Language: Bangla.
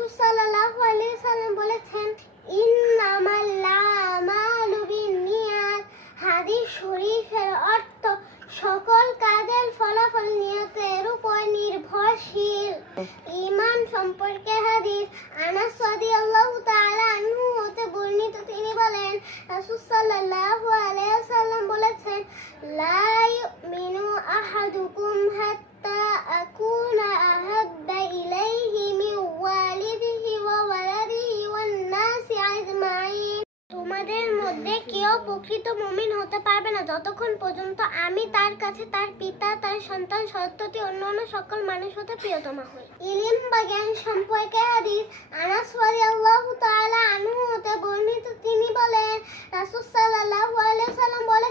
রাসূল সাল্লাল্লাহু আলাইহি সাল্লাম বলেছেন, ইন্নামাল আমালু বিন্নিয়াত। হাদিস শরীফের অর্থ, সকল কাজের ফলাফল নিয়তের উপর নির্ভরশীল। ঈমান সম্পর্কে হাদিস, আনাস রাদিয়াল্লাহু তাআলা আনহু হতে বর্ণিত, তিনি বলেন, রাসূল সাল্লাল্লাহু আলাইহি ওয়াসাল্লাম বলেছেন, লা ইউমিনু আহাদুকুম তোমাদের মধ্যে কেউ প্রকৃত মুমিন হতে পারবে না। যতক্ষণ পর্যন্ত আমি তার কাছে তার পিতা, তার সন্তান, সন্ততি অন্যান্য সকল মানুষ হতে প্রিয়তমা হই। ইলিম বা জ্ঞান সম্পর্কে হাদিস আনাস রাদিয়াল্লাহু তাআলা আনহু হতে বর্ণিত। তিনি বলেন, রাসূল সাল্লাল্লাহু আলাইহি সাল্লাম ইলমি